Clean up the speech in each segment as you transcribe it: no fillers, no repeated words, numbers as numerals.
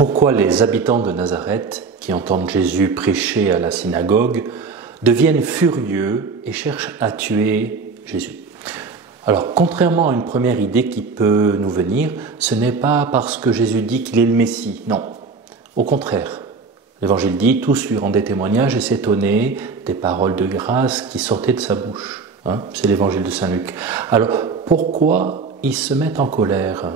Pourquoi les habitants de Nazareth, qui entendent Jésus prêcher à la synagogue, deviennent furieux et cherchent à tuer Jésus? Alors, contrairement à une première idée qui peut nous venir, ce n'est pas parce que Jésus dit qu'il est le Messie, non. Au contraire, l'Évangile dit, tous lui rendaient témoignage et s'étonnaient des paroles de grâce qui sortaient de sa bouche. C'est l'Évangile de Saint Luc. Alors, pourquoi ils se mettent en colère?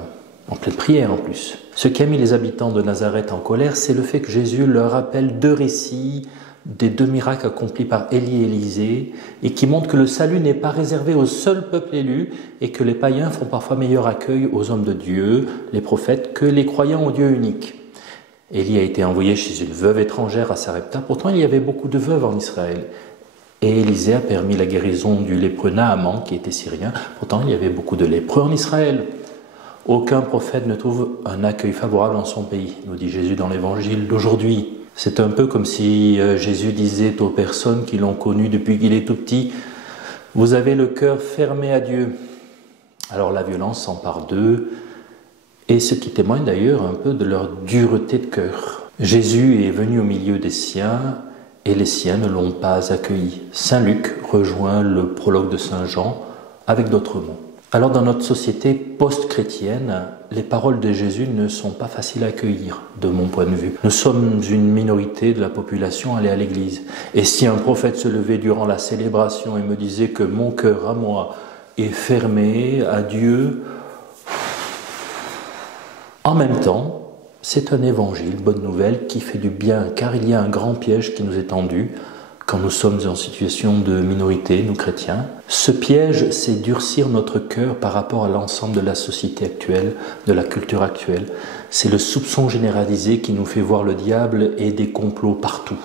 En pleine prière en plus. Ce qui a mis les habitants de Nazareth en colère, c'est le fait que Jésus leur rappelle deux récits des deux miracles accomplis par Élie et Élisée et qui montrent que le salut n'est pas réservé au seul peuple élu et que les païens font parfois meilleur accueil aux hommes de Dieu, les prophètes, que les croyants au Dieu unique. Élie a été envoyé chez une veuve étrangère à Sarepta, pourtant il y avait beaucoup de veuves en Israël. Et Élisée a permis la guérison du lépreux Naaman qui était syrien, pourtant il y avait beaucoup de lépreux en Israël. Aucun prophète ne trouve un accueil favorable en son pays, nous dit Jésus dans l'évangile d'aujourd'hui. C'est un peu comme si Jésus disait aux personnes qui l'ont connu depuis qu'il est tout petit, « Vous avez le cœur fermé à Dieu ». Alors la violence s'empare d'eux, et ce qui témoigne d'ailleurs un peu de leur dureté de cœur. Jésus est venu au milieu des siens, et les siens ne l'ont pas accueilli. Saint Luc rejoint le prologue de Saint Jean avec d'autres mots. Alors dans notre société post-chrétienne, les paroles de Jésus ne sont pas faciles à accueillir, de mon point de vue. Nous sommes une minorité de la population allée à l'église. Et si un prophète se levait durant la célébration et me disait que mon cœur à moi est fermé à Dieu, en même temps, c'est un évangile, bonne nouvelle, qui fait du bien, car il y a un grand piège qui nous est tendu quand nous sommes en situation de minorité, nous chrétiens. Ce piège, c'est durcir notre cœur par rapport à l'ensemble de la société actuelle, de la culture actuelle. C'est le soupçon généralisé qui nous fait voir le diable et des complots partout.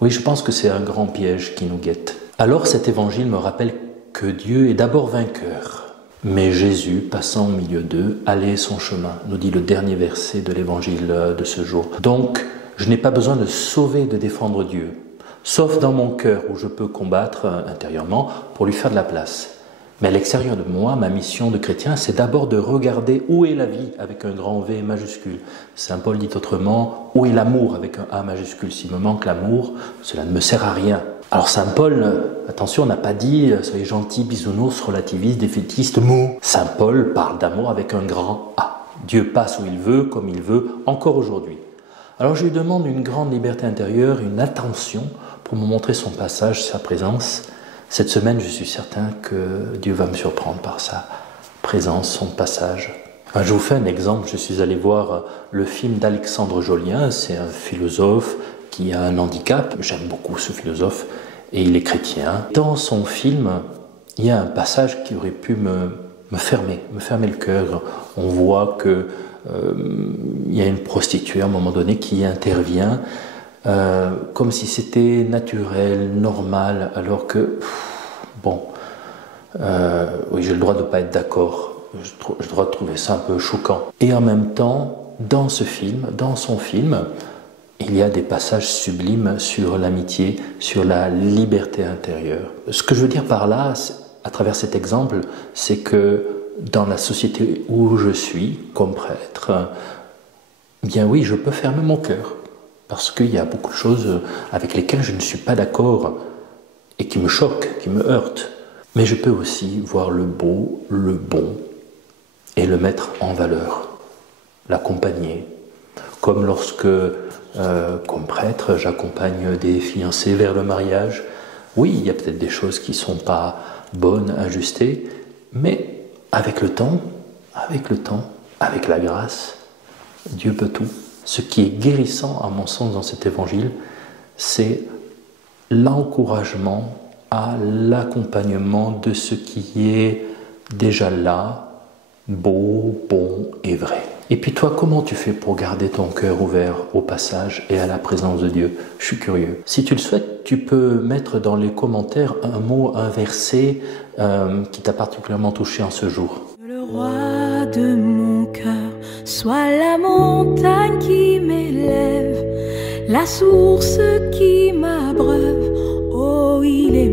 Oui, je pense que c'est un grand piège qui nous guette. Alors cet évangile me rappelle que Dieu est d'abord vainqueur. Mais Jésus, passant au milieu d'eux, allait son chemin, nous dit le dernier verset de l'évangile de ce jour. Donc, je n'ai pas besoin de sauver, de défendre Dieu. Sauf dans mon cœur où je peux combattre intérieurement pour lui faire de la place. Mais à l'extérieur de moi, ma mission de chrétien, c'est d'abord de regarder où est la vie avec un grand V majuscule. Saint Paul dit autrement, où est l'amour avec un A majuscule. S'il me manque l'amour, cela ne me sert à rien. Alors Saint Paul, attention, on n'a pas dit soyez gentils, bisounours, relativistes, défaitistes, mou. Saint Paul parle d'amour avec un grand A. Dieu passe où il veut, comme il veut, encore aujourd'hui. Alors je lui demande une grande liberté intérieure, une attention pour me montrer son passage, sa présence. Cette semaine, je suis certain que Dieu va me surprendre par sa présence, son passage. Je vous fais un exemple, je suis allé voir le film d'Alexandre Jolien, c'est un philosophe qui a un handicap, j'aime beaucoup ce philosophe, et il est chrétien. Dans son film, il y a un passage qui aurait pu me fermer le cœur. On voit que il y a une prostituée à un moment donné qui intervient comme si c'était naturel, normal, alors que, oui, j'ai le droit de ne pas être d'accord, j'ai le droit de trouver ça un peu choquant. Et en même temps, dans son film, il y a des passages sublimes sur l'amitié, sur la liberté intérieure. Ce que je veux dire par là, à travers cet exemple, c'est que dans la société où je suis, comme prêtre, bien oui, je peux fermer mon cœur. Parce qu'il y a beaucoup de choses avec lesquelles je ne suis pas d'accord et qui me choquent, qui me heurtent. Mais je peux aussi voir le beau, le bon et le mettre en valeur, l'accompagner. Comme lorsque, comme prêtre, j'accompagne des fiancés vers le mariage. Oui, il y a peut-être des choses qui ne sont pas bonnes, ajustées, mais avec le temps, avec la grâce, Dieu peut tout. Ce qui est guérissant, à mon sens, dans cet évangile, c'est l'encouragement à l'accompagnement de ce qui est déjà là, beau, bon et vrai. Et puis toi, comment tu fais pour garder ton cœur ouvert au passage et à la présence de Dieu? Je suis curieux. Si tu le souhaites, tu peux mettre dans les commentaires un mot, un verset qui t'a particulièrement touché en ce jour. Le roi de mon cœur soit la montagne qui m'élève, la source qui m'abreuve. Oh, il est